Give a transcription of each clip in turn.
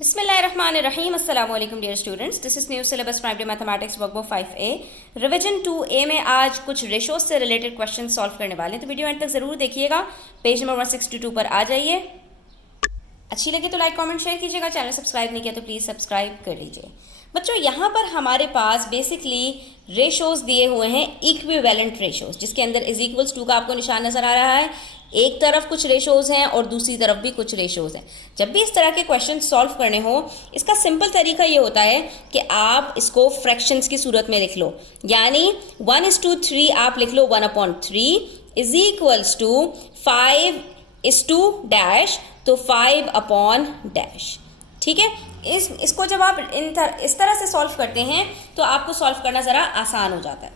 बिस्मिल्लाहिर्रहमानिर्रहीम अस्सलाम वालेकुम dear students, this is new syllabus primary mathematics workbook 5A revision 2A में आज कुछ रेशोज से रिलेटेड क्वेश्चन सॉल्व करने वाले हैं, तो वीडियो एंड तक ज़रूर देखिएगा। पेज नंबर 162 पर आ जाइए। अच्छी लगे तो लाइक कमेंट शेयर कीजिएगा। चैनल सब्सक्राइब नहीं किया तो प्लीज़ सब्सक्राइब कर लीजिए। बच्चों, यहाँ पर हमारे पास बेसिकली रेशोज दिए हुए हैं, इक्विवेलेंट रेशोज, जिसके अंदर इज इक्वल्स टू का आपको निशान नज़र आ रहा है। एक तरफ कुछ रेशोज हैं और दूसरी तरफ भी कुछ रेशोज हैं। जब भी इस तरह के क्वेश्चन सॉल्व करने हो, इसका सिंपल तरीका ये होता है कि आप इसको फ्रैक्शंस की सूरत में लिख लो, यानी 1:3 आप लिख लो 1/3 इज इक्वल्स टू 5:2 डैश, तो 5/डैश। ठीक है, इसको जब आप इस तरह से सॉल्व करते हैं तो आपको सॉल्व करना ज़रा आसान हो जाता है।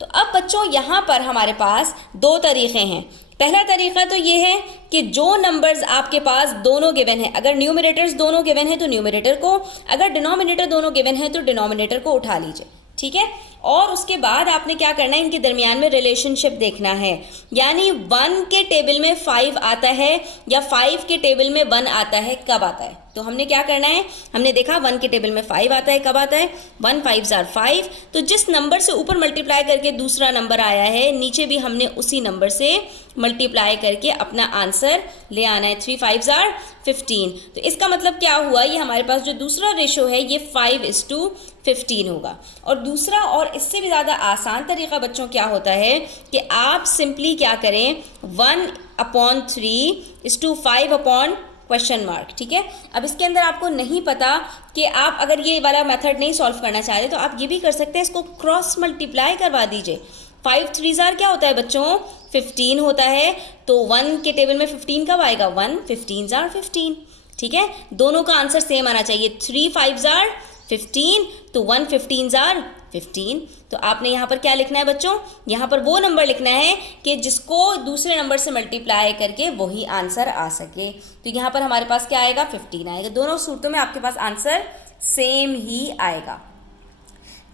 तो अब बच्चों, यहाँ पर हमारे पास दो तरीक़े हैं। पहला तरीका तो ये है कि जो नंबर्स आपके पास दोनों गिवन है, अगर न्यूमरेटर्स दोनों गिवन है तो न्यूमरेटर को, अगर डिनोमिनेटर दोनों गिवन है तो डिनोमिनेटर को उठा लीजिए। ठीक है, और उसके बाद आपने क्या करना है, इनके दरमियान में रिलेशनशिप देखना है, यानी 1 के टेबल में 5 आता है या 5 के टेबल में 1 आता है, कब आता है। तो हमने क्या करना है, हमने देखा 1 के टेबल में 5 आता है, कब आता है, 1 5s are 5। तो जिस नंबर से ऊपर मल्टीप्लाई करके दूसरा नंबर आया है, नीचे भी हमने उसी नंबर से मल्टीप्लाई करके अपना आंसर ले आना है। 3 5s are 15। तो इसका मतलब क्या हुआ, ये हमारे पास जो दूसरा रेशो है ये 5:15 होगा। और दूसरा और इससे भी ज़्यादा आसान तरीका बच्चों क्या होता है कि आप सिंपली क्या करें, 1/3:5 क्वेश्चन मार्क। ठीक है, अब इसके अंदर आपको नहीं पता कि आप अगर ये वाला मेथड नहीं सॉल्व करना चाह रहे तो आप ये भी कर सकते हैं, इसको क्रॉस मल्टीप्लाई करवा दीजिए। 5 3s क्या होता है बच्चों, 15 होता है। तो 1 के टेबल में 15 कब आएगा, 1 15s are 15। ठीक है, दोनों का आंसर सेम आना चाहिए। 3 5s are 15, तो 1 15s are 15। तो आपने यहाँ पर क्या लिखना है बच्चों, यहाँ पर वो नंबर लिखना है कि जिसको दूसरे नंबर से मल्टीप्लाई करके वही आंसर आ सके। तो यहाँ पर हमारे पास क्या आएगा, 15 आएगा। दोनों सूरतों में आपके पास आंसर सेम ही आएगा।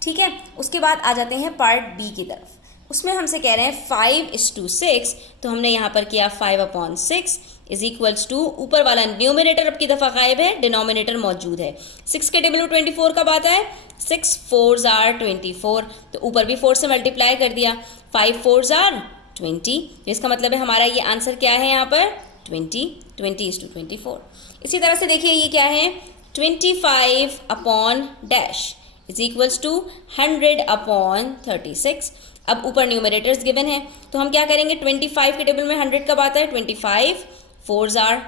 ठीक है, उसके बाद आ जाते हैं पार्ट बी की तरफ। उसमें हमसे कह रहे हैं 5:6, तो हमने यहाँ पर किया 5/6 इज इक्वल्स टू, ऊपर वाला न्यूमरेटर अब की दफ़ा गायब है, डिनोमिनेटर मौजूद है। 6 के टेबल में 24 कब आता है, 6 4s are 24, तो ऊपर भी 4 से मल्टीप्लाई कर दिया, 5 4s are 20। तो इसका मतलब है हमारा ये आंसर क्या है यहाँ पर, 20:24। इसी तरह से देखिए ये क्या है, 25/डैश इज इक्वल्स टू 100/36। अब ऊपर न्यूमरेटर्स गिवन है, तो हम क्या करेंगे, 25 के टेबल में 100 कब आता है, 25 4s are।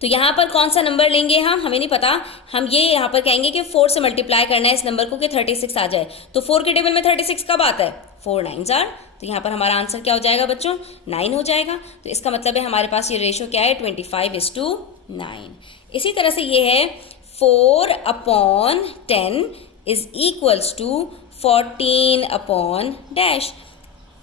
तो यहाँ पर कौन सा नंबर लेंगे हम, हमें नहीं पता। हम ये यहाँ पर कहेंगे कि 4 से मल्टीप्लाई करना है इस नंबर को कि 36 आ जाए। तो 4 के टेबल में 36 कब आता है, 4 9s are। तो यहाँ पर हमारा आंसर क्या हो जाएगा बच्चों, 9 हो जाएगा। तो इसका मतलब है हमारे पास ये रेशो क्या है, 25:9। इसी तरह से ये है 4/10 इज इक्वल्स टू 14/डैश।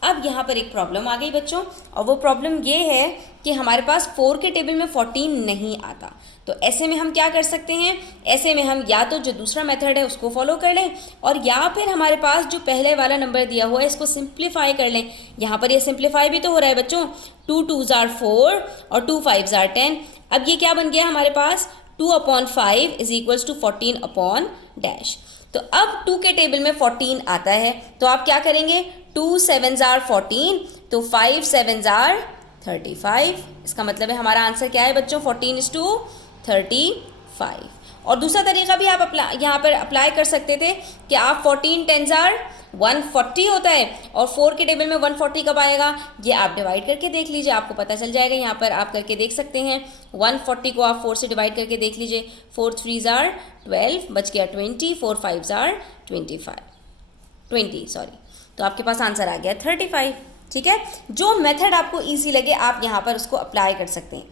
अब यहाँ पर एक प्रॉब्लम आ गई बच्चों, और वो प्रॉब्लम ये है कि हमारे पास 4 के टेबल में 14 नहीं आता। तो ऐसे में हम क्या कर सकते हैं, ऐसे में हम या तो जो दूसरा मेथड है उसको फॉलो कर लें, और या फिर हमारे पास जो पहले वाला नंबर दिया हुआ है इसको सिंप्लीफाई कर लें। यहाँ पर ये सिंप्लीफाई भी तो हो रहा है बच्चों, 2 2s are 4 और 2 5s are 10। अब ये क्या बन गया हमारे पास, 2/5 इज इक्वल्स टू 14/डैश। तो अब 2 के टेबल में 14 आता है, तो आप क्या करेंगे, 2 7s are 14, तो 5 7s are 35। इसका मतलब है हमारा आंसर क्या है बच्चों, 14:35। और दूसरा तरीका भी आप यहाँ पर अप्लाई कर सकते थे कि आप 14 10s are 140 होता है, और 4 के टेबल में 140 कब आएगा, ये आप डिवाइड करके देख लीजिए, आपको पता चल जाएगा। यहाँ पर आप करके देख सकते हैं, 140 को आप 4 से डिवाइड करके देख लीजिए, 4 3s are 12, बच गया 20, 4 5s are 20 सॉरी। तो आपके पास आंसर आ गया 35। ठीक है, जो मेथड आपको ईजी लगे आप यहाँ पर उसको अप्लाई कर सकते हैं।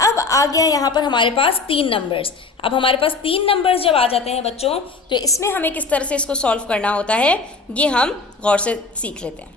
अब आ गया यहाँ पर हमारे पास 3 नंबर्स। अब हमारे पास 3 नंबर्स जब आ जाते हैं बच्चों, तो इसमें हमें किस तरह से इसको सॉल्व करना होता है ये हम गौर से सीख लेते हैं।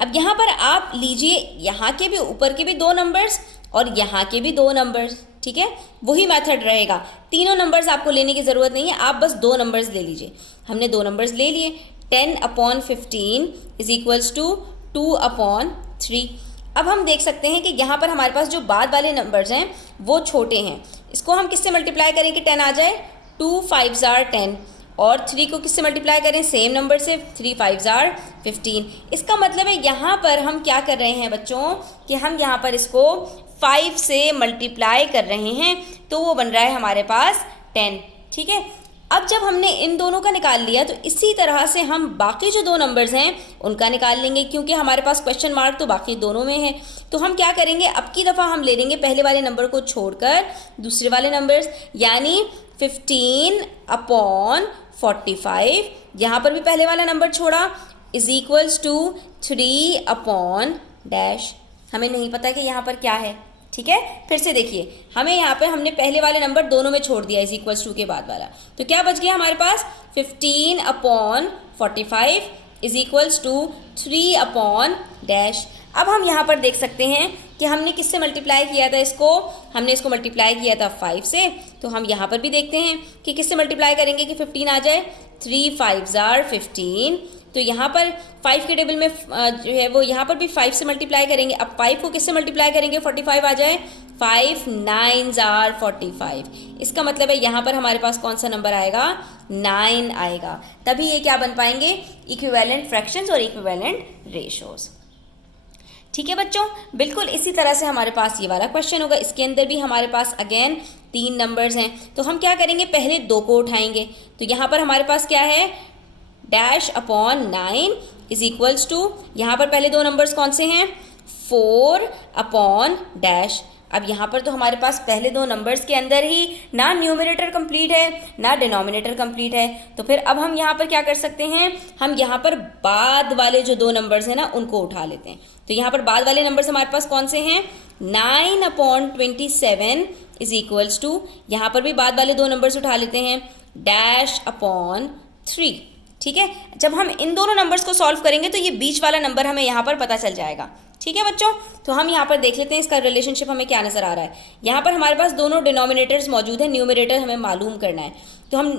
अब यहाँ पर आप लीजिए, यहाँ के भी ऊपर के भी 2 नंबर्स और यहाँ के भी 2 नंबर्स। ठीक है, वही मेथड रहेगा, तीनों नंबर्स आपको लेने की ज़रूरत नहीं है, आप बस 2 नंबर्स ले लीजिए। हमने 2 नंबर्स ले लिए, 10/15 इज इक्वल्स टू 2/3। अब हम देख सकते हैं कि यहाँ पर हमारे पास जो बाद वाले नंबर्स हैं वो छोटे हैं। इसको हम किससे मल्टीप्लाई करें कि 10 आ जाए? 2 5s are 10 और 3 को किससे मल्टीप्लाई करें? सेम नंबर से, 3 5s are 15। इसका मतलब है यहाँ पर हम क्या कर रहे हैं बच्चों कि हम यहाँ पर इसको 5 से मल्टीप्लाई कर रहे हैं, तो वो बन रहा है हमारे पास 10। ठीक है, अब जब हमने इन दोनों का निकाल लिया तो इसी तरह से हम बाकी जो दो नंबर्स हैं उनका निकाल लेंगे, क्योंकि हमारे पास क्वेश्चन मार्क तो बाकी दोनों में है। तो हम क्या करेंगे, अब की दफ़ा हम ले लेंगे पहले वाले नंबर को छोड़कर दूसरे वाले नंबर्स, यानी 15/45। यहाँ पर भी पहले वाला नंबर छोड़ा इज इक्वल्स टू 3/डैश। हमें नहीं पता कि यहाँ पर क्या है। ठीक है, फिर से देखिए, हमें यहाँ पे हमने पहले वाले नंबर दोनों में छोड़ दिया इज इक्वल्स टू के बाद वाला, तो क्या बच गया हमारे पास? 15/45 इज इक्वल्स टू 3/डैश। अब हम यहाँ पर देख सकते हैं कि हमने किससे मल्टीप्लाई किया था इसको? हमने इसको मल्टीप्लाई किया था 5 से। तो हम यहाँ पर भी देखते हैं कि किससे मल्टीप्लाई करेंगे कि 15 आ जाए। 3 5s are 15। तो यहाँ पर 5 के टेबल में जो है वो यहाँ पर भी 5 से मल्टीप्लाई करेंगे। अब 5 को किससे मल्टीप्लाई करेंगे? 45 आ जाए। 5 9s are 45। इसका मतलब है यहाँ पर हमारे पास कौन सा नंबर आएगा? 9 आएगा। तभी ये क्या बन पाएंगे? इक्विवेलेंट फ्रैक्शंस और इक्विवेलेंट रेशोज। ठीक है बच्चों, बिल्कुल इसी तरह से हमारे पास ये वाला क्वेश्चन होगा। इसके अंदर भी हमारे पास अगेन 3 नंबर्स हैं, तो हम क्या करेंगे, पहले 2 को उठाएंगे। तो यहाँ पर हमारे पास क्या है? -9 इज इक्वल्स टू, यहाँ पर पहले 2 नंबर्स कौन से हैं? 4/डैश। अब यहाँ पर तो हमारे पास पहले 2 नंबर्स के अंदर ही ना न्यूमरेटर कंप्लीट है ना डिनोमिनेटर कंप्लीट है, तो फिर अब हम यहाँ पर क्या कर सकते हैं, हम यहाँ पर बाद वाले जो 2 नंबर्स हैं ना उनको उठा लेते हैं। तो यहाँ पर बाद वाले नंबर्स हमारे पास कौन से हैं? 9/27 इज इक्वल्स टू, यहाँ पर भी बाद वाले 2 नंबर्स उठा लेते हैं, -3। ठीक है, जब हम इन दोनों नंबर्स को सॉल्व करेंगे तो ये बीच वाला नंबर हमें यहाँ पर पता चल जाएगा। ठीक है बच्चों, तो हम यहाँ पर देख लेते हैं इसका रिलेशनशिप हमें क्या नज़र आ रहा है। यहाँ पर हमारे पास दोनों डिनोमिनेटर्स मौजूद हैं, न्यूमरेटर हमें मालूम करना है। तो हम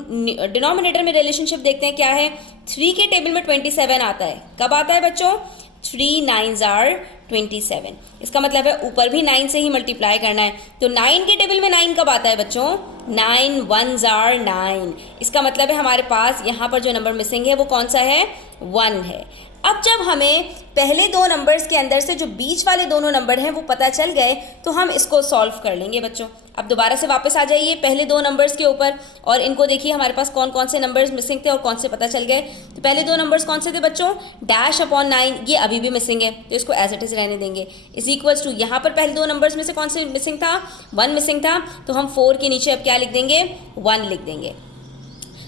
डिनोमिनेटर में रिलेशनशिप देखते हैं क्या है। 3 के टेबल में 27 आता है। कब आता है बच्चों? 3 9s are 27। इसका मतलब है ऊपर भी 9 से ही मल्टीप्लाई करना है। तो 9 के टेबल में 9 कब आता है बच्चों? 9 1s are 9। इसका मतलब है हमारे पास यहाँ पर जो नंबर मिसिंग है वो कौन सा है? 1 है। अब जब हमें पहले 2 नंबर्स के अंदर से जो बीच वाले दोनों नंबर हैं वो पता चल गए, तो हम इसको सॉल्व कर लेंगे बच्चों। अब दोबारा से वापस आ जाइए पहले 2 नंबर्स के ऊपर और इनको देखिए हमारे पास कौन कौन से नंबर्स मिसिंग थे और कौन से पता चल गए। तो पहले 2 नंबर्स कौन से थे बच्चों? -9, ये अभी भी मिसिंग है, तो इसको एज इट इज़ रहने देंगे। इज इक्वल्स टू, यहाँ पर पहले 2 नंबर्स में से कौन से मिसिंग था? 1 मिसिंग था, तो हम 4 के नीचे अब क्या लिख देंगे? 1 लिख देंगे।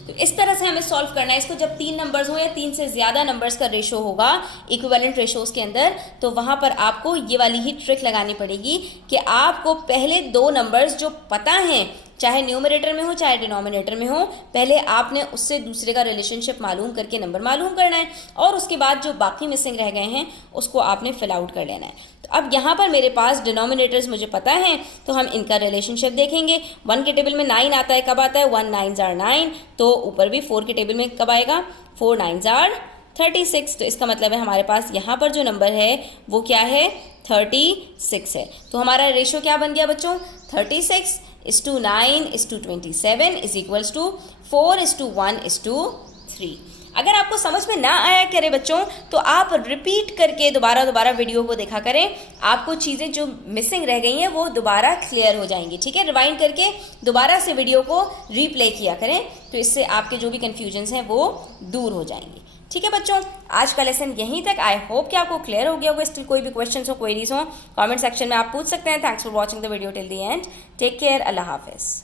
तो इस तरह से हमें सॉल्व करना है इसको। जब 3 नंबर्स हो या 3 से ज़्यादा नंबर्स का रेशो होगा इक्विवेलेंट रेशोज के अंदर, तो वहाँ पर आपको ये वाली ही ट्रिक लगानी पड़ेगी कि आपको पहले 2 नंबर्स जो पता हैं, चाहे न्यूमरेटर में हो चाहे डिनोमिनेटर में हो, पहले आपने उससे दूसरे का रिलेशनशिप मालूम करके नंबर मालूम करना है और उसके बाद जो बाकी मिसिंग रह गए हैं उसको आपने फिल आउट कर लेना है। तो अब यहाँ पर मेरे पास डिनोमिनेटर्स मुझे पता हैं, तो हम इनका रिलेशनशिप देखेंगे। 1 के टेबल में 9 आता है। कब आता है? 1 9s are 9। तो ऊपर भी 4 के टेबल में कब आएगा? 4 9s are 36। तो इसका मतलब है हमारे पास यहाँ पर जो नंबर है वो क्या है? 36 है। तो हमारा रेशो क्या बन गया बच्चों? 36:9:27 इज इक्वल्स टू 4:1:3। अगर आपको समझ में ना आया करे बच्चों, तो आप रिपीट करके दोबारा वीडियो को देखा करें। आपको चीज़ें जो मिसिंग रह गई हैं वो दोबारा क्लियर हो जाएंगी। ठीक है, रिवाइंड करके दोबारा से वीडियो को रीप्ले किया करें, तो इससे आपके जो भी कन्फ्यूजन्स हैं वो दूर हो जाएंगी। ठीक है बच्चों, आज का लेसन यहीं तक। आई होप कि आपको क्लियर हो गया होगा। स्टिल कोई भी क्वेश्चंस हो, क्वेरीज हो, कमेंट सेक्शन में आप पूछ सकते हैं। Thanks for watching the video till the end. Take care. अल्लाह हाफिज़।